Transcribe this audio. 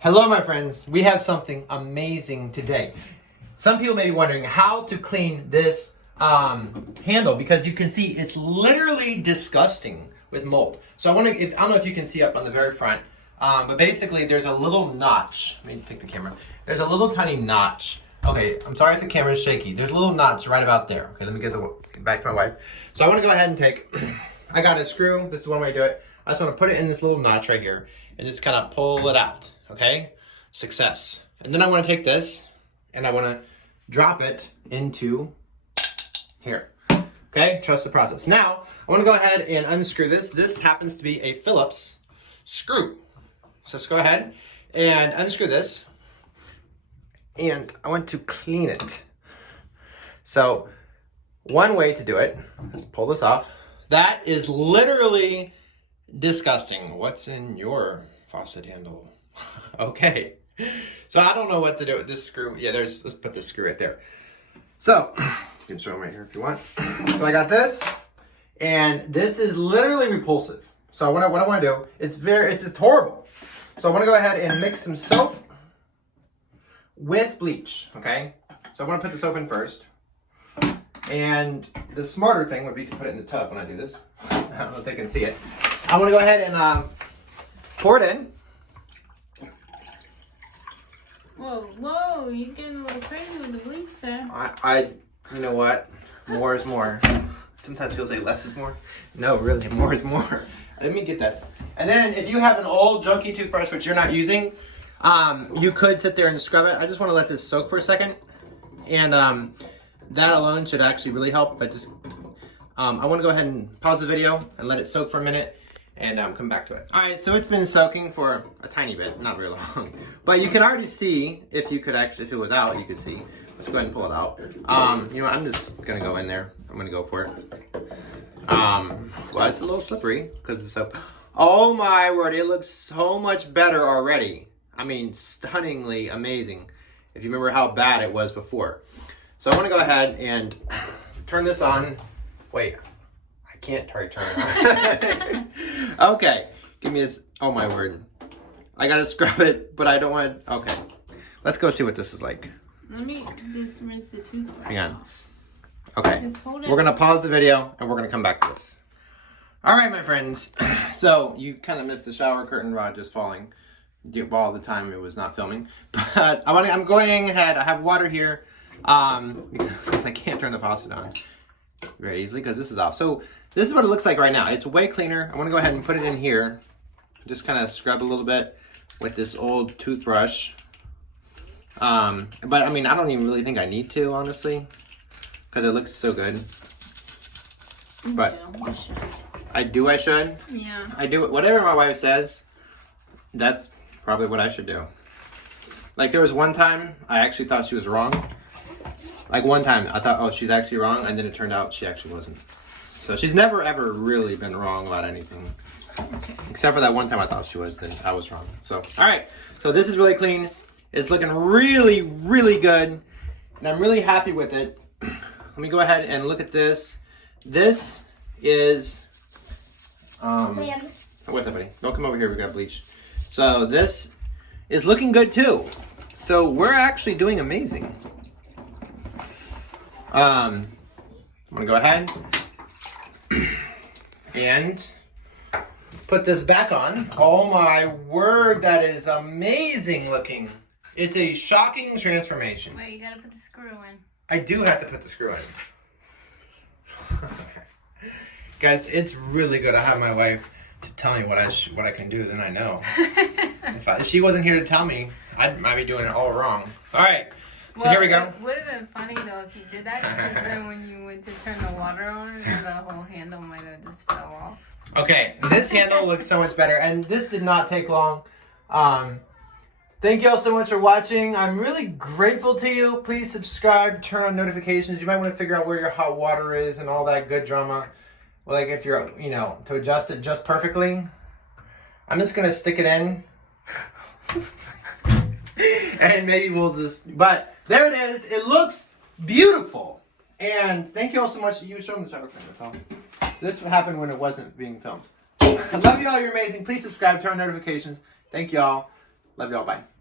Hello my friends, we have something amazing today. Some people may be wondering how to clean this handle because you can see it's literally disgusting with mold. So I don't know if you can see up on the very front, but basically there's a little notch. Let me take the camera. There's a little tiny notch. Okay, I'm sorry if the camera's shaky. There's a little notch right about there. Okay, let me get back to my wife. So I want to go ahead and take, I got a screw. This is one way to do it. I just want to put it in this little notch right here and just kind of pull it out. Okay, success. And then I want to take this and I want to drop it into here. Okay, trust the process. Now, I want to go ahead and unscrew this. This happens to be a Phillips screw. So let's go ahead and unscrew this. And I want to clean it. So one way to do it is pull this off. That is literally disgusting. What's in your faucet handle? Okay, so I don't know what to do with this screw. Yeah, let's put this screw right there. So you can show them right here if you want. So I got this, and this is literally repulsive. So what I want to do, it's just horrible. So I want to go ahead and mix some soap with bleach. Okay, so I want to put the soap in first, and the smarter thing would be to put it in the tub when I do this. I don't know if they can see it. I want to go ahead and pour it in. Whoa, you're getting a little crazy with the bleach there. You know what? More is more. Sometimes people say less is more. No, really, more is more. Let me get that. And then if you have an old junky toothbrush which you're not using, you could sit there and scrub it. I just want to let this soak for a second. And that alone should actually really help. But just, I want to go ahead and pause the video and let it soak for a minute. And come back to it. All right, so it's been soaking for a tiny bit, not real long, but you can already see if it was out, you could see. Let's go ahead and pull it out. You know, I'm just gonna go in there. I'm gonna go for it. Well, it's a little slippery because the soap. Oh my word, it looks so much better already. I mean, stunningly amazing. If you remember how bad it was before. So I want to go ahead and turn this on. Wait. Can't turn it on. Okay, give me this. Oh my word, I gotta scrub it, but I don't want. Okay, let's go see what this is like. Let me just rinse the toothbrush Hang on. off. Okay, we're gonna pause the video and we're gonna come back to this. All right, my friends. So you kind of missed the shower curtain rod just falling. All the time it was not filming, but I'm going ahead. I have water here because I can't turn the faucet on very easily because this is off. So this is what it looks like right now. It's way cleaner. I want to go ahead and put it in here. Just kind of scrub a little bit with this old toothbrush. But I mean, I don't even really think I need to, honestly, because it looks so good. But Yeah, you should. I should? Yeah. I do whatever my wife says. That's probably what I should do. Like there was one time I actually thought she was wrong. Like one time I thought, oh, she's actually wrong, and then it turned out she actually wasn't. So she's never ever really been wrong about anything. Okay. Except for that one time I thought she was, then I was wrong. So, all right. So this is really clean. It's looking really, really good. And I'm really happy with it. Let me go ahead and look at this. This is, what's up, buddy? Don't come over here, we got bleach. So this is looking good too. So we're actually doing amazing. I'm gonna go ahead and put this back on. Oh my word, that is amazing looking. It's a shocking transformation. Wait, you gotta put the screw in. I do have to put the screw in. Guys, it's really good. I have my wife to tell me what I can do, then I know. If she wasn't here to tell me, I might be doing it all wrong. All right. So here we go. It would have been funny though if you did that, because then when you went to turn the water on, the whole handle might have just fell off. Okay, this handle looks so much better, and this did not take long. Thank you all so much for watching. I'm really grateful to you. Please subscribe, turn on notifications. You might want to figure out where your hot water is and all that good drama. Like if you're, to adjust it just perfectly. I'm just going to stick it in. And maybe we'll just, but there it is. It looks beautiful. And thank you all so much. You show them the shower curtain. This happened when it wasn't being filmed. I love you all. You're amazing. Please subscribe, turn on notifications. Thank you all. Love y'all. Bye.